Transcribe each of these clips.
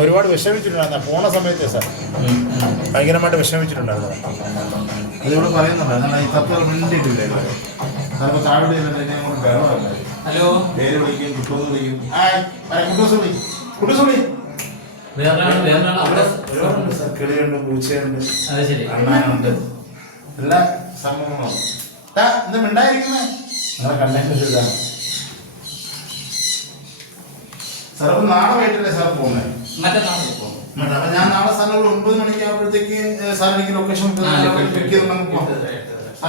ഒരുപാട് വിഷമിച്ചിട്ടുണ്ടായിരുന്നു പോണ സമയത്ത് സാർ, ഭയങ്കരമായിട്ട് വിഷമിച്ചിട്ടുണ്ടായിരുന്നു. അതിവിടെ പറയുന്നുണ്ടായിരുന്നു ഈ തത്വം മിണ്ടിട്ടില്ലായിരുന്നു. ചിലപ്പോൾ താഴെ ഹലോ പേര് വിളിക്കും, കുട്ടൂസ് വിളിക്കും, കുട്ടൂസ് വിളിക്കും. ഒരുപാടുണ്ട് സാർ, കിളിയുണ്ട്, പൂച്ചയുണ്ട്, അണ്ണാനുണ്ട്, എല്ലാ സംഭവങ്ങളും. എന്താ മിണ്ടായിരിക്കുന്നേ? നിങ്ങളെ കണ്ടന്റ് ഇതാണ് സാർ. അപ്പൊ നാളെ വൈകിട്ടല്ലേ സാർ പോകുന്നത്? അപ്പൊ ഞാൻ നാളെ സാറിന് 9 മണിക്ക് ആകുമ്പോഴത്തേക്ക് സാർ എനിക്ക് ലൊക്കേഷൻ സാറിന്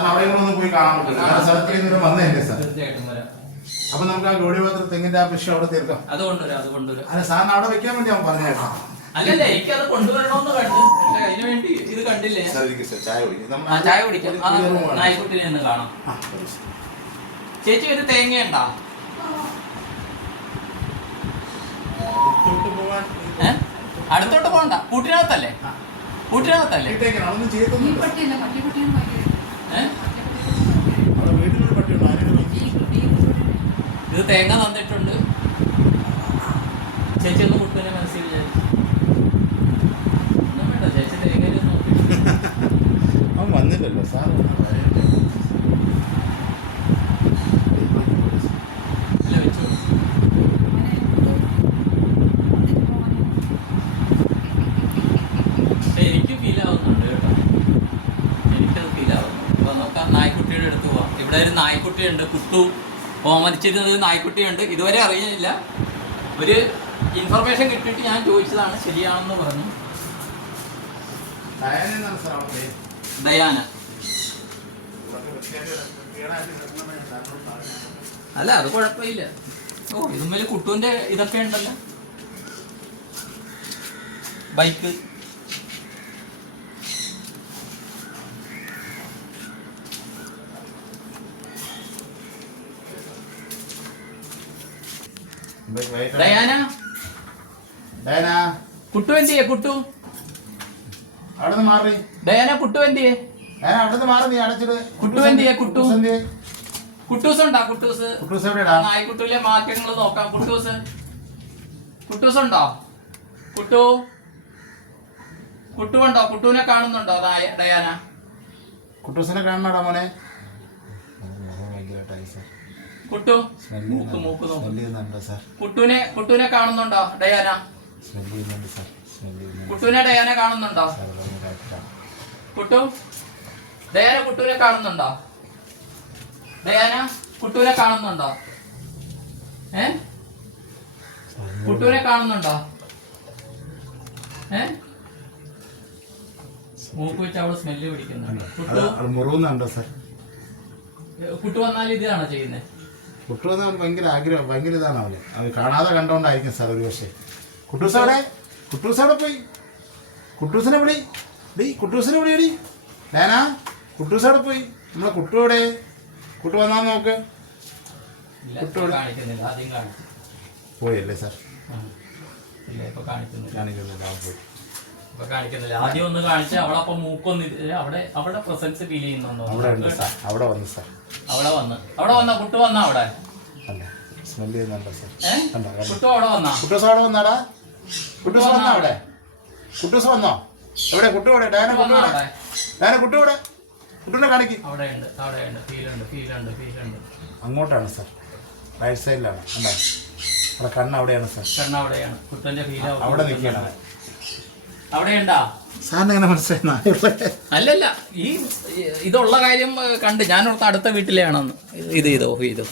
അവിടെ ഒന്ന് പോയി കാണാൻ പറ്റില്ല. സ്ഥലത്തേക്ക് ഇന്നലെ വന്നതല്ലേ സാർ? അപ്പൊ നമുക്ക് ആ ഗോഡിപാത്ര തെങ്ങിന്റെ ആ വിഷയം അവിടെ തീർക്കാം. അത് കൊണ്ടുവരാം. അല്ല സാറിന് അവിടെ വെക്കാൻ വേണ്ടി അവൻ പറഞ്ഞേക്കാം. അല്ലല്ലേ, എനിക്കത് കൊണ്ടുവരണമെന്ന് കണ്ടു. അതിനു വേണ്ടി ഇത് കണ്ടില്ലേ? ചായ കുടിക്കാം. നായ്ക്കുട്ടിനെ ഒന്ന് കാണാം. ചേച്ചി ഒരു തേങ്ങ ഉണ്ടാ? അടുത്തോട്ട് പോണ്ട. കൂട്ടിനകത്തല്ലേ? ഇത് തേങ്ങ തന്നിട്ടുണ്ട്. ചേച്ചി ഒന്ന് കുട്ടുവിനെ മനസ്സിൽ വിചാരിച്ചു. ഒന്നും വേണ്ട, ചേച്ചി തേങ്ങ നോക്കി. അവൻ വന്നില്ലല്ലോ സാർ. എനിക്ക് ഫീൽ ആവുന്നുണ്ട് കേട്ടോ, എനിക്കത് ഫീൽ ആവുന്നു. അപ്പൊ നമുക്ക് ആ നായ്ക്കുട്ടിയുടെ അടുത്ത് പോവാം. ഇവിടെ ഒരു നായ്ക്കുട്ടിയുണ്ട്, കുട്ടു ഓമനിച്ചിരുന്നത് നായ്ക്കുട്ടിയുണ്ട്. ഇതുവരെ അറിയുന്നില്ല. ഒരു ഇൻഫർമേഷൻ കിട്ടിയിട്ട് ഞാൻ ചോദിച്ചതാണ്, ശരിയാണെന്ന് പറഞ്ഞു. ഡയാന അല്ല, അത് കുഴപ്പമില്ല. ഓ, ഇതുമ്മേല് കുട്ടുവിന്റെ ഇതൊക്കെ ഉണ്ടല്ലോ, ബൈക്ക്. ഡയാന, കുട്ടു എന്തിയെ? കുട്ടു അവിടെ മാറി. ഡയാന, കുട്ടു എന്തിയെ? അവിടെ മാറി. നീ അടച്ചിട്ട് കുട്ടു എന്തിയെ? കുട്ടൂസ് ഉണ്ടോ? കുട്ടൂസ് നായ്ക്കുട്ടിലെ മാറ്റങ്ങൾ നോക്കാം. കുട്ടൂസ് ഉണ്ടോ? കുട്ടു ഉണ്ടോ? കുട്ടുവിനെ കാണുന്നുണ്ടോ ഡയാന? കുട്ടൂസിനെ കാണണോടാ മോനെ? കുട്ടു മൂക്ക് കുട്ടുവിനെ കാണുന്നുണ്ടോ ഡയാന? കുട്ടുവിനെ ഡയാന കാണുന്നുണ്ടോ? ഡയാന കുട്ടുവിനെ കാണുന്നുണ്ടോ? കുട്ടുവിനെ കാണുന്നുണ്ടോ? മൂക്ക് വെച്ച് അവള് സ്മെല്ല് പിടിക്കുന്നുണ്ട്. കുട്ടു വന്നാൽ ഇതാണോ ചെയ്യുന്നത്? കുട്ടു വന്നാൽ ഭയങ്കര ആഗ്രഹം, ഭയങ്കര ഇതാണ് അവന്. അവൻ കാണാതെ കണ്ടോണ്ടായിരിക്കും സാർ ഒരു പക്ഷേ. കുട്ടൂസവിടെ പോയി. കുട്ടൂസിനെ വിളി. ഡാന, കുട്ടൂസവിടെ പോയി. നമ്മളെ കുട്ടുവിടെ? കുട്ടു വന്നാ നോക്ക്. പോയല്ലേ സാർ? കാണിക്കുന്നില്ല. ആദ്യം ഒന്ന് കാണിച്ച് അവളപ്പം മൂക്കൊന്ന് അവിടെ പ്രസൻസ് ഫീൽ ചെയ്യുന്നുണ്ടോ? അവിടെ വന്നു സാർ. അവിടെ വന്ന കുട്ടു വന്നാ അവിടെ? സ്മെല് ചെയ്യുന്നുണ്ടോ സാർ? കുട്ടു അവിടെ വന്നാ? കുട്ടൂസ് അവിടെ വന്നാടാ? കുട്ടൂസ് വന്നോ അവിടെ? കുട്ടൂസ് വന്നോ? എവിടെ കുട്ടു? അവിടെ ഡാന കുട്ടു അവിടെ? കുട്ടുനെ കാണിക്കും. അവിടെയുണ്ട്. ഫീലുണ്ട്. അങ്ങോട്ടാണ് സാർ, റൈറ്റ് സൈഡിലാണ്. അവിടെ കണ്ണ് അവിടെയാണ് സാർ. കണ്ണവിടെയാണ്. കുട്ടന്റെ ഫീൽ അവിടെ നിൽക്കണം. അവിടെയുണ്ടാ സാറിന് എങ്ങനെ മനസ്സിലായി? അല്ലല്ല, ഈ ഇതുള്ള കാര്യം കണ്ട് ഞാനോർത്ത് അടുത്ത വീട്ടിലെയാണെന്ന്. ഇത് ഓഫ് ചെയ്തു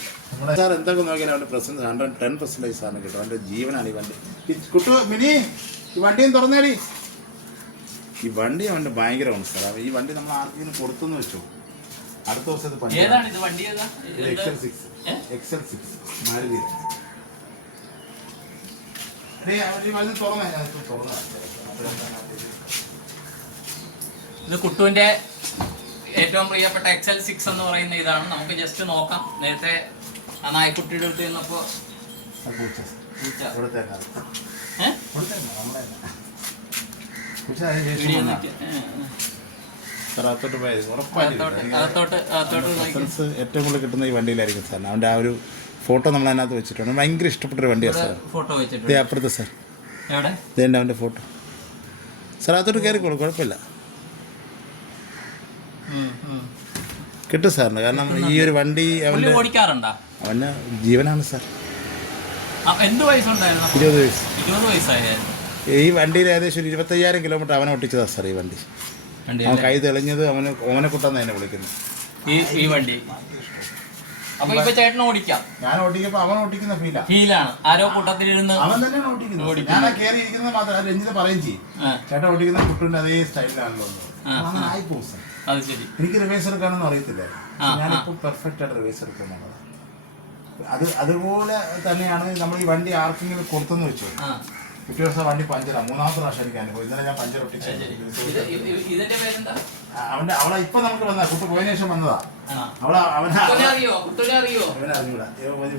സാർ. എന്തൊക്കെ നോക്കിയാൽ അവൻ്റെ പ്രസൻസ് 110% സാറിന് കിട്ടും. അവൻ്റെ ജീവനാണ് ഈ വണ്ടി. കുട്ടു മിനി, ഈ വണ്ടിയും തുറന്നേടി. ഈ വണ്ടി അവൻ്റെ ഭയങ്കരമാണ് സാർ. ഈ വണ്ടി നമ്മൾ ആർക്കെങ്കിലും കൊടുത്തെന്ന് വെച്ചോ, അടുത്ത ദിവസം XL6 മാരുതി. ഇത് കുട്ടുവിന്റെ ഏറ്റവും പ്രിയപ്പെട്ട XL6 എന്ന് പറയുന്ന ഇതാണ്. നമുക്ക് ജസ്റ്റ് നോക്കാം. നേരത്തെ ആ നായ്ക്കുട്ടിയുടെ അടുത്ത് ചെന്നപ്പോ ഏറ്റവും കൂടുതൽ കിട്ടുന്ന ഈ വണ്ടിയിലായിരിക്കും സാർ. അവൻ്റെ ആ ഒരു ഫോട്ടോ നമ്മൾ അതിനകത്ത് വെച്ചിട്ടുണ്ട്. ഭയങ്കര ഇഷ്ടപ്പെട്ടൊരു വണ്ടിയാണ് സാർ. ഫോട്ടോ ഇതേ വെച്ചിട്ടുണ്ട്. അപ്പുറത്ത് സാർ, എവിടെ? ഇതേണ്ട അവൻ്റെ ഫോട്ടോ സാർ. അകത്തോട്ട് കയറിക്കോളൂ, കുഴപ്പമില്ല, കിട്ടും സാറിന്. കാരണം ഈ ഒരു വണ്ടി പുള്ളി ഓടിക്കാറുണ്ടോ? അവന് ജീവനാണ് സാർ. എന്ത് വയസ്സുണ്ടായിരുന്നു? 20 വയസ്സ്. 20 വയസ്സായിരുന്നു. ഈ വണ്ടിയിൽ ഏകദേശം ഒരു 25,000 കിലോമീറ്റർ അവനെ ഒട്ടിച്ചതാണ് സാർ ഈ വണ്ടി. അവൻ കൈ തെളിഞ്ഞത് ഓമനക്കുട്ടെന്ന് തന്നെ വിളിക്കുന്നു ഈ വണ്ടി. അപ്പൊ ഇപ്പൊ ചേട്ടൻ ഓടിക്കാം. ഞാൻ ഓടിക്കുമ്പോ അവൻ ഓടിക്കുന്ന ഫീലാണ്. ആരോ കൂട്ടത്തിലിരുന്ന് അവൻ തന്നെയാണ് ഓടിക്കുന്നത്. ഞാൻ കയറി ഇരിക്കുന്നത് മാത്രമല്ല, രഞ്ജിത പറയുകയും ചെയ്യും, ചേട്ടൻ ഓടിക്കുന്ന കുട്ടുവിന്റെ അതേ സ്റ്റൈലിലാണല്ലോ. അത് ശരി. എനിക്ക് റിവേഴ്സ് എടുക്കാനൊന്നും അറിയത്തില്ല. ഞാനിപ്പോ പെർഫെക്റ്റ് ആയിട്ട് റിവേഴ്സ് എടുക്കുന്നുള്ളത്. അതുപോലെ തന്നെയാണ് നമ്മൾ ഈ വണ്ടി ആർക്കെങ്കിലും കൊടുത്തെന്ന് വെച്ചു, പിറ്റേ ദിവസം വണ്ടി പഞ്ചറാ. 3ാമത്തെ പ്രാവശ്യം എനിക്ക് അനുഭവം. ഇന്നലെ ഞാൻ പഞ്ചർ ഒട്ടിച്ചു. അവളെ ഇപ്പൊ നമുക്ക് വന്നതാ, കുട്ടി പോയതിനു ശേഷം വന്നതാ.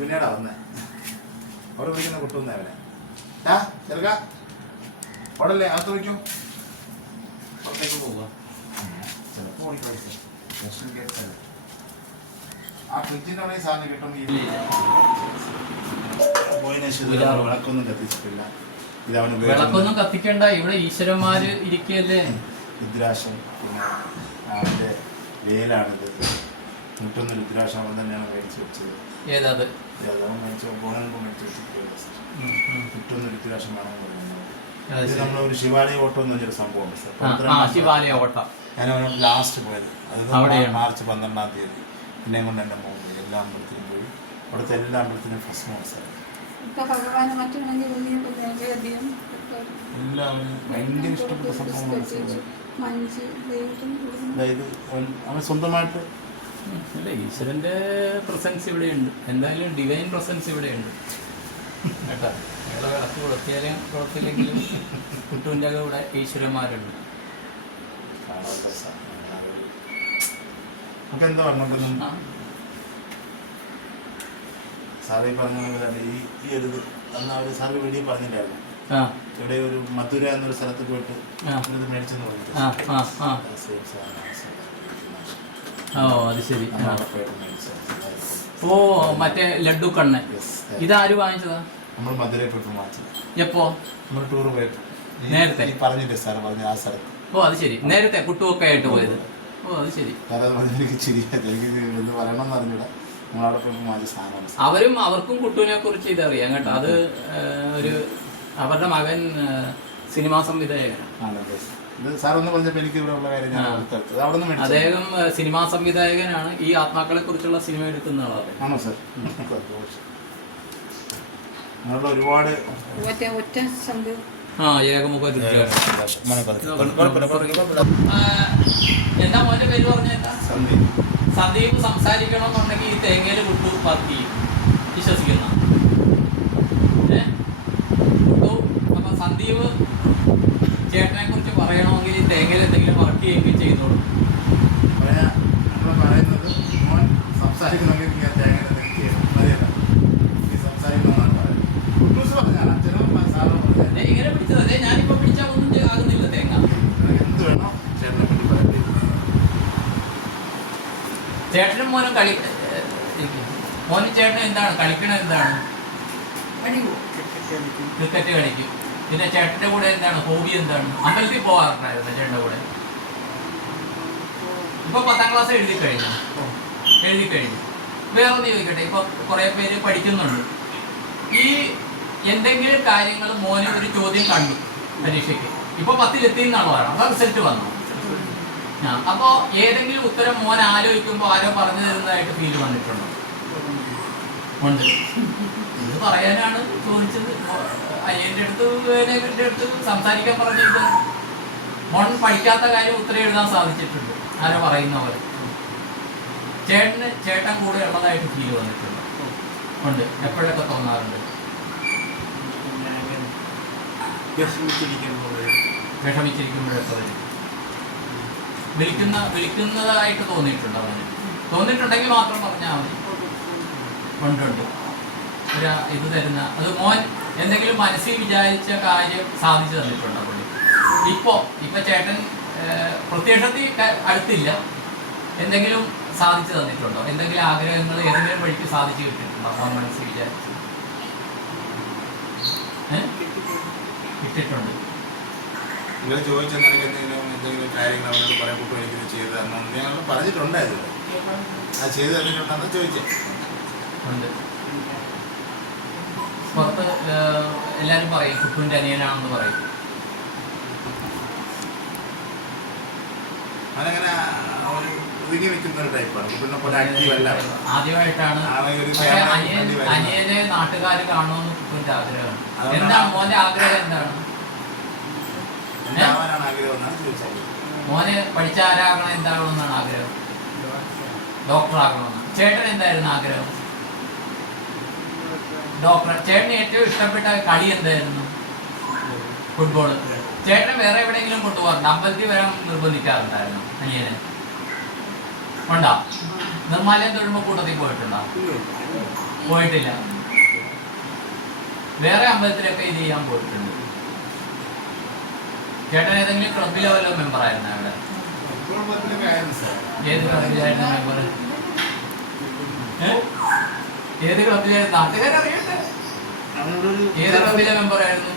പിന്നീടാ വന്നേ. അവിടെ വിളിക്കുന്ന കുട്ടുന്നേ അവനെ. ചെറുക്ക ഓടല്ലേ, അകത്ത് വയ്ക്കൂ. പുറത്തേക്ക് പോവുക. ചിലപ്പോ ഓടിക്കളി. ആ ഫ്രിഡ്ജിന്റെ അവിടെ സാധനം കിട്ടും. പോയതിനു ശേഷം വിളക്കൊന്നും കത്തിച്ചിട്ടില്ല. വിളക്കൊന്നും കത്തിക്കണ്ട, ഇവിടെ ഈശ്വരന്മാര് ഇരിക്കല്ലേ. രുദ്രാക്ഷം, പിന്നെ അവന്റെ വേലാണിത്. മുട്ടൊന്ന് രുദ്രാക്ഷം അവൻ തന്നെയാണ് മേടിച്ച് വെച്ചത്. ഏതാത്? മുട്ടൊന്ന് രുദ്രാക്ഷം വേണമെന്ന് പറയുന്നത്. നമ്മളൊരു ശിവാലയ ഓട്ടം എന്ന് പറഞ്ഞൊരു സംഭവമുണ്ട് സാർ. ശിവാലയ ഓട്ടം ഞാൻ അവനോട് ലാസ്റ്റ് പോയത് അത് മാർച്ച് 12-ാം തീയതി. എന്നെ കൊണ്ട് എൻ്റെ പോകുന്നത് എല്ലാ അമ്പലത്തിലും പോയി. അവിടുത്തെ എല്ലാ അമ്പലത്തിനും ഫസ്റ്റ് മോഡ് സാർ. എല്ലാവരും ഭയങ്കര ഇഷ്ടപ്പെട്ട സംഭവമാണ്. അതായത് അവൻ സ്വന്തമായിട്ട് ഈശ്വരന്റെ പ്രസൻസ് ഇവിടെയുണ്ട്. എന്തായാലും ഡിവൈൻ പ്രസൻസ് ഇവിടെയുണ്ട് കേട്ടോ. ഇവിടെ വിളക്ക് കൊടുത്തിയാലും കുഴപ്പമില്ലെങ്കിലും കുട്ടുവിൻ്റെ കൂടെ ഈശ്വരന്മാരുണ്ട്. എന്താ പറഞ്ഞോണ്ടെന്ന് സാറേ പറഞ്ഞ ഈ ഒരു അന്ന് അവർ സാറ് വീഡിയോ പറഞ്ഞില്ലായിരുന്നു. ഇവിടെ ഒരു മധുര എന്നൊരു സ്ഥലത്ത് പോയിട്ട് മേടിച്ചെന്ന് പറഞ്ഞിട്ട്. അത് ശരി. ഓ, മറ്റേ ലഡ്ഡു കണ്ണൻ. ഇതാര് വാങ്ങിച്ചതാ? നമ്മൾ മധുരയിൽ പോയിട്ട് വാങ്ങിച്ചത്. എപ്പോ? നമ്മൾ ടൂർ പോയിട്ട് നേരത്തെ പറഞ്ഞില്ലേ സാർ, പറഞ്ഞ ആ സ്ഥലത്ത്. ഓ അത് ശരി, നേരത്തെ കുട്ടുമൊക്കെ ആയിട്ട് പോയത്. ഓ അത് ശരി. എനിക്ക് ചിരിക്കാതെ എനിക്ക് എന്ത് പറയണമെന്ന് അറിഞ്ഞൂടാ. നമ്മളവിടെ പോയിട്ട് വാങ്ങിച്ച സാധനമാണ്. അവർക്കും കുട്ടുവിനെ കുറിച്ച് ഇതറിയാം കേട്ടോ. അത് ഒരു അവരുടെ മകൻ സിനിമാ സംവിധായകനാണ്. അദ്ദേഹം സിനിമാ സംവിധായകനാണ്. ഈ ആത്മാക്കളെ കുറിച്ചുള്ള സിനിമ എടുക്കുന്ന ആളാണ്. ഒരുപാട് ഏകമുഖ എന്താ മോന്റെ പേര് പറഞ്ഞേട്ടാ? സന്ദീപ് സംസാരിക്കണമെന്നുണ്ടെങ്കിൽ ഈ തേങ്ങയിൽ കുട്ടു പാർക്ക് ചെയ്യും. വിശ്വസിക്കുന്ന കുട്ടു. അപ്പൊ സന്ദീപ് ചേട്ടനെ കുറിച്ച് പറയണമെങ്കിൽ ഈ തേങ്ങയിൽ എന്തെങ്കിലും വർക്ക് ചെയ്യുകയും ചെയ്തോളൂ. ഇങ്ങനെ പിടിച്ചത് അതെ. ഞാനിപ്പോ പിടിച്ചാൽ ഒന്നും ആകുന്നില്ല തേങ്ങ. ചേട്ടനും മോനും മോനും ചേട്ടനും എന്താണ് കളിക്കണത്? എന്താണ്? ക്രിക്കറ്റ് കളിക്കും. പിന്നെ ചേട്ടന്റെ കൂടെ എന്താണ് ഹോബി? എന്താണ്? അമ്പലത്തിൽ പോകാറുണ്ടായിരുന്നു ചേട്ടന്റെ കൂടെ? ഇപ്പൊ 10ാം ക്ലാസ് എഴുതി കഴിഞ്ഞു. വേറെ ഒന്ന് ചോദിക്കട്ടെ, ഇപ്പൊ കുറെ പേര് പഠിക്കുന്നുണ്ട്. ഈ എന്തെങ്കിലും കാര്യങ്ങൾ മോന് ഒരു ചോദ്യം കണ്ടു പരീക്ഷയ്ക്ക്, ഇപ്പൊ 10ൽ എന്നാണ് പറയണം, അപ്പൊ റിസൾട്ട് വന്നു. അപ്പോ ഏതെങ്കിലും ഉത്തരം മോൻ ആലോചിക്കുമ്പോ ആരോ പറഞ്ഞു തരുന്നതായിട്ട് ഫീൽ വന്നിട്ടുണ്ടോ? ഉണ്ട്. ഇത് പറയാനാണ് ചോദിച്ചത്. അയ്യന്റെ അടുത്ത് സംസാരിക്കാൻ പറഞ്ഞിട്ട് മോൻ പഠിക്കാത്ത കാര്യം ഉത്തരം എഴുതാൻ സാധിച്ചിട്ടുണ്ട് ആരോ പറയുന്ന പോലെ. ചേട്ടൻ കൂടെ ഉള്ളതായിട്ട് ഫീൽ വന്നിട്ടുണ്ട്? ഉണ്ട്. എപ്പോഴൊക്കെ തോന്നാറുണ്ട്? വിഷമിച്ചിരിക്കുമ്പോഴൊക്കെ വരും. വിളിക്കുന്നതായിട്ട് തോന്നിയിട്ടുണ്ടോ? അവന് തോന്നിയിട്ടുണ്ടെങ്കിൽ മാത്രം പറഞ്ഞാൽ മതി. ഉണ്ട്. ഒരു ഇത് തരുന്ന അത് മോൻ എന്തെങ്കിലും മനസ്സിൽ വിചാരിച്ച കാര്യം സാധിച്ചു തന്നിട്ടുണ്ടോ പുള്ളി? ഇപ്പൊ ചേട്ടൻ പ്രത്യക്ഷത്തിൽ അടുത്തില്ല, എന്തെങ്കിലും സാധിച്ചു തന്നിട്ടുണ്ടോ? എന്തെങ്കിലും ആഗ്രഹങ്ങൾ ഏതെങ്കിലും വഴിക്ക് സാധിച്ചു കിട്ടും? പെർഫോമൻസ് വിചാരിച്ചു കിട്ടിയിട്ടുണ്ട്. നിങ്ങൾ ചോദിച്ചാൽ നിനക്ക് എന്തെങ്കിലും കാര്യങ്ങൾ അവരോട് പറയാൻ കുട്ടി എനിക്കിത് ചെയ്ത് തരണം ഞങ്ങൾ പറഞ്ഞിട്ടുണ്ടായിരുന്നു. അത് ചെയ്ത് തന്നിട്ടുണ്ടെന്ന് ചോദിച്ചേ ഉണ്ട്. പുറത്ത് എല്ലാവരും പറയും കുട്ടുവിൻ്റെ അനിയനാണെന്ന് പറയും. അവനങ്ങനെ ഒരു ഒതുങ്ങി നിൽക്കുന്ന ഒരു ടൈപ്പാണ്. കുട്ടീനെ പോലെ ആക്റ്റീവ് അല്ല. ആദ്യമായിട്ടാണ്. പക്ഷേ അനിയനെ നാട്ടുകാർ കാണുമെന്ന് കുട്ടുവിൻ്റെ ആഗ്രഹമാണ്. എന്താണ് മോൻ്റെ ആഗ്രഹം? എന്താണ് മോന് പഠിച്ച ആരാകണം? എന്താകണമെന്നാണ് ആഗ്രഹം? ഡോക്ടർ ആകണമെന്ന്. ചേട്ടൻ എന്തായിരുന്നു ആഗ്രഹം? ഡോക്ടർ. ചേട്ടന് ഏറ്റവും ഇഷ്ടപ്പെട്ട കളി എന്തായിരുന്നു? ഫുട്ബോൾ. ചേട്ടനെ വേറെ എവിടെയെങ്കിലും കൊണ്ടുപോകാറുണ്ട്? അമ്പലത്തിൽ വരാൻ നിർബന്ധിക്കാറുണ്ടായിരുന്നു അനിയനെ? ഉണ്ടോ? നിർമ്മാലയം തൊഴുമ്പോ കൂട്ടത്തിൽ പോയിട്ടുണ്ടോ? പോയിട്ടില്ല. വേറെ അമ്പലത്തിലൊക്കെ ഇത് ചെയ്യാൻ പോയിട്ടുണ്ട്. ചേട്ടൻ ഏതെങ്കിലും ക്ലബിലെ വല്ല മെമ്പർ ആയിരുന്നു അവിടെ? ഏത് ക്ലബിലായിരുന്നു മെമ്പർ? ഏത് ക്ലബിലായിരുന്നു? നാട്ടുകാരറിയട്ടെ. ഏത് ക്ലബിലെ മെമ്പർ ആയിരുന്നു?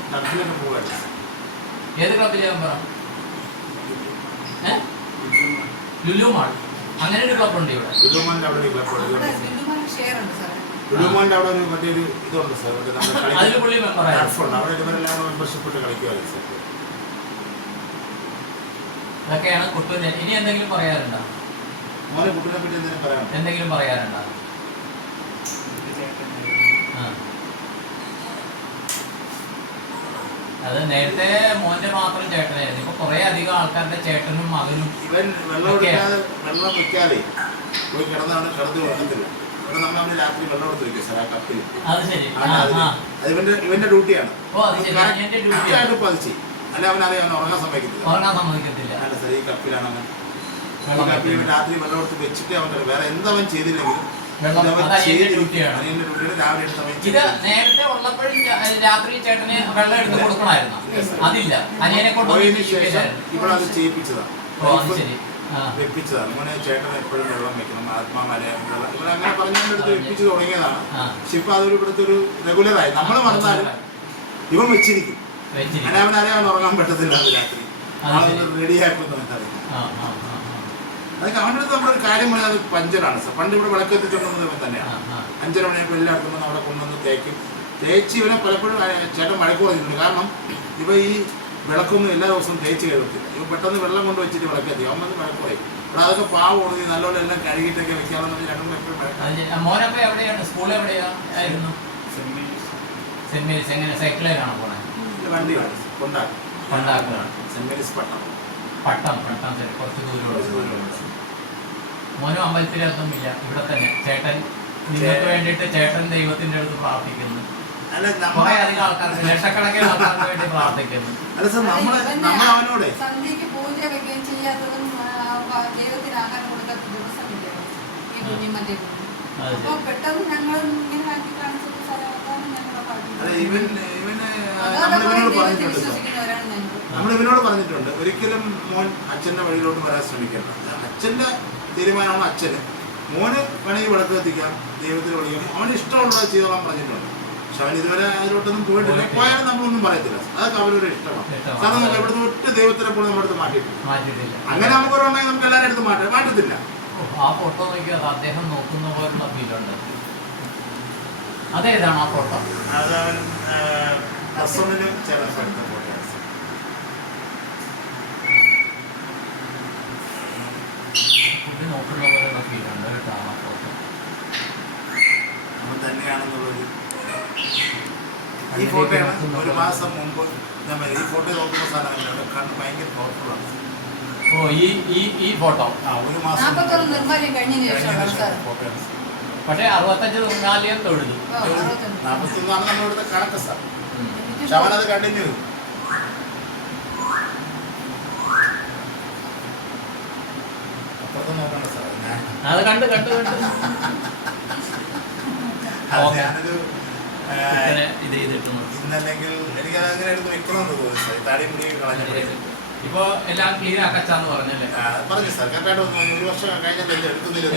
ഏത് ക്ലബിലെ മെമ്പറാണ്? ലുലു മാൾ. അങ്ങനെ ഒരു ക്ലബ് ഉണ്ട് ഇവിടെ. അതിൽ പുള്ളി മെമ്പറായിരുന്നു. അതൊക്കെയാണ് കുട്ടൂര്. ഇനി എന്തെങ്കിലും പറയാറുണ്ടോ? എന്തെങ്കിലും പറയാറുണ്ടോ? അത് നേരത്തെ മോന്റെ മാത്രം ചേട്ടനായിരുന്നു. ഇപ്പൊ കുറെ അധികം ആൾക്കാരുടെ ചേട്ടനും മകനും. ഇവൻ വെള്ളം വെക്കാതെ പോയി കിടന്നാണ് കിടന്ന് കൊടുക്കത്തില്ല. രാത്രി വെള്ളം എടുത്ത് വെക്കും സാർ ആ കപ്പിൽ. അത് ശരി. ഇവന്റെ ഡ്യൂട്ടിയാണ്. പതിച്ച് അല്ല അവനറിയാം അവൻ ഉറങ്ങാൻ സമ്മതിക്കത്തില്ല. അല്ല സാർ ഈ കപ്പിലാണ് അവൻ. ഈ കപ്പിൽ ഇവൻ രാത്രി വെള്ളം എടുത്ത് വെച്ചിട്ട് അവൻ വേറെ എന്തവൻ ചെയ്തില്ലെങ്കിലും നേരത്തെ ഉള്ളപ്പോഴും രാത്രി ചേട്ടന് വെള്ളം എടുത്ത് കൊടുക്കണമായിരുന്നു. അതില്ല. അനിയനെ കൊണ്ട് ഇവിടെ അത് ചെയ്യിപ്പിച്ചതാണ്. വെപ്പിച്ചതാണ്. മോനെ ചേട്ടൻ എപ്പോഴും വെള്ളം വെക്കണം, ആത്മാമലയം വെള്ളം ഇവരങ്ങനെ പറഞ്ഞെടുത്ത് വെപ്പിച്ച് തുടങ്ങിയതാണ്. പക്ഷെ ഇപ്പൊ അതൊരു ഇവിടുത്തെ ഒരു റെഗുലറായി. നമ്മൾ മറന്നാലും ഇവൻ വെച്ചിരിക്കും. അങ്ങനെ അവനറിയാൻ അവൻ ഉറങ്ങാൻ പറ്റത്തില്ല. അത് രാത്രി റെഡിയാക്കുന്നു എന്നറിയാം. അതൊക്കെ അവൻ്റെ അടുത്ത് നമ്മളൊരു കാര്യം പറഞ്ഞാൽ അത് പഞ്ചറാണ് സാർ. പണ്ട് ഇവിടെ വിളക്കെത്തിച്ചുകൊണ്ടുവന്നത് തന്നെയാണ്. 5:30 മണിയായപ്പോൾ എല്ലായിടത്തും വന്ന് അവിടെ കൊണ്ടുവന്ന് തേച്ച് ഇവനെ പലപ്പോഴും ചേട്ടൻ വഴക്ക് പറഞ്ഞിട്ടുണ്ട്. കാരണം ഇവ ഈ വിളക്കൊന്നും എല്ലാ ദിവസവും തേച്ച് കയറത്തില്ല. ഇവ പെട്ടെന്ന് വെള്ളം കൊണ്ട് വെച്ചിട്ട് വിളക്കെത്തി അവൻ വന്ന് വഴക്ക് പറയും. ഇവിടെ അതൊക്കെ പാവ കൊടുത്ത് നല്ലോണം എല്ലാം കഴുകിയിട്ടൊക്കെ വെക്കാമെന്ന് രണ്ടും എപ്പോഴും വണ്ടി കൊണ്ടാക്കണം. സെന്റ് മേരീസ് പട്ടം കുറച്ച് ദൂരമുണ്ട്. മോനും അമ്പലത്തിലൊന്നുമില്ല, ഇവിടെ തന്നെ. ചേട്ടൻ നിങ്ങൾക്ക് വേണ്ടിയിട്ട് ചേട്ടൻ ദൈവത്തിന്റെ അടുത്ത് പ്രാർത്ഥിക്കുന്നു. കുറെ അധികം ആൾക്കാർക്ക്, ലക്ഷക്കണക്കിന് ആൾക്കാർക്ക് വേണ്ടി പ്രാർത്ഥിക്കുന്നു. അവനോട് സന്ധ്യക്ക് പൂജ വെക്കുകയും ചെയ്യാത്തതും ദൈവത്തിന് ആഹാരം കൊടുക്കാത്ത ദിവസമില്ല ഈ കുഞ്ഞിമറ്റേ. അപ്പൊ പെട്ടെന്ന് ഞങ്ങൾ ഇങ്ങനെ ആക്കി കാണിച്ചത് സ്ഥലത്താണ് നമ്മൾ ഇവനോട് പറഞ്ഞിട്ടുണ്ട്, ഒരിക്കലും മോൻ അച്ഛൻ്റെ വഴിയിലോട്ട് വരാൻ ശ്രമിക്കണ്ട. അച്ഛൻ്റെ തീരുമാനമാണ് അച്ഛന്. മോന് വേണമെങ്കിൽ വിളക്ക് കത്തിക്കാം, ദൈവത്തിന് വിളിക്കാം, അവന് ഇഷ്ടമുള്ളത് ചെയ്തോളാൻ പറഞ്ഞിട്ടുണ്ട്. പക്ഷെ അവൻ ഇതുവരെ അതിലോട്ടൊന്നും പോയിട്ടില്ല. പോയാലും നമ്മളൊന്നും പറയത്തില്ല. അതൊക്കെ അവരൊരു ഇഷ്ടമാണ്. കാരണം ഇവിടുന്ന് ഒറ്റ ദൈവത്തിനെ പോലും നമ്മുടെ അടുത്ത് മാറ്റിയിട്ടില്ല. അങ്ങനെ നമുക്കൊരുണ്ടെങ്കിൽ നമുക്ക് എല്ലാവരും അടുത്ത് മാറ്റത്തില്ല. ആ ഫോട്ടോ നോക്കിയത് അദ്ദേഹം നോക്കുന്ന പോലുള്ള ഫീലുണ്ട്. അതേതാണ് ആ ഫോട്ടോ? അത് അവൻ ചേർന്ന ഫോട്ടോ നോക്കുന്ന പോലുള്ള ഫീലുണ്ട് കേട്ടോ ആ ഫോട്ടോ. അവൻ തന്നെയാണെന്നുള്ളത്. ഈ ഫോട്ടോയാണ് ഒരു മാസം മുമ്പ് ഈ ഫോട്ടോ നോക്കുന്ന സാധനം കണ്ണ് ഭയങ്കര പവർഫുള്ളാണ്. ഓ ഈ ഫോട്ടോ ഒരു മാസം 41 കഴിഞ്ഞതിന് ശേഷം. പക്ഷേ 65 നിർമ്മാലയം തൊഴുതു. 41 നമ്മളിവിടുത്തെ കണക്ക് സാർ. പക്ഷെ അവനത് കണ്ടിന്യൂ ചെയ്തു. അപ്പുറത്ത് നോക്കണ്ട സാർ. അത് കണ്ട് ഞാനൊരു ഇത് ചെയ്തിട്ടുന്നു. ഇന്നല്ലെങ്കിൽ എനിക്കത് അങ്ങനെ എടുത്ത് വെക്കണമെന്ന് തോന്നി സാർ. താടി മുടി കളഞ്ഞിട്ട് ഇപ്പൊ എല്ലാം ക്ലീൻ ആക്കച്ചാന്ന് പറഞ്ഞല്ലേ? പറഞ്ഞു സാർ. കറക്റ്റായിട്ട് 1 വർഷം കഴിഞ്ഞിട്ട് എടുക്കുന്നില്ല.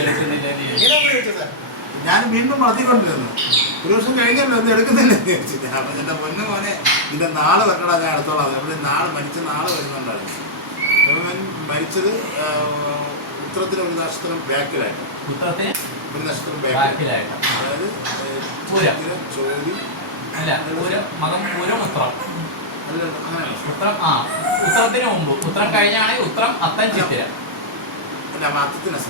ഞാൻ വീണ്ടും വളർത്തിക്കൊണ്ടിരുന്നു. ഒരു വർഷം കഴിഞ്ഞല്ലോ ഇത് എടുക്കുന്നില്ല വിചാരിച്ചില്ല. അപ്പം എൻ്റെ പൊന്നു മോനെ ഇതിൻ്റെ നാള് വെക്കടാ, ഞാൻ എടുത്തോളാം. നമ്മുടെ നാള് മരിച്ച നാള് വരുന്നുണ്ടായിരുന്നു. ഇവൻ മരിച്ചത് ഉത്തരത്തിന് ഒരു നക്ഷത്രം ബാക്കിലായിട്ട്, ഒരു നക്ഷത്രം ബാക്കിലായിട്ട്, അതായത് ചോദ്യം ഉത്തരത്തിന് മുമ്പ്, ഉത്തരം കഴിഞ്ഞാണെങ്കിൽ ഉത്തരം അത്തം ചിത്തിര. അല്ല, അത്തത്തിനാണ്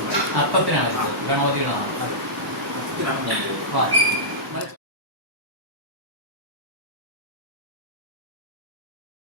അത്തത്തിനാണ് ഗണപതിയുടെ അത്തത്തിനാണ്.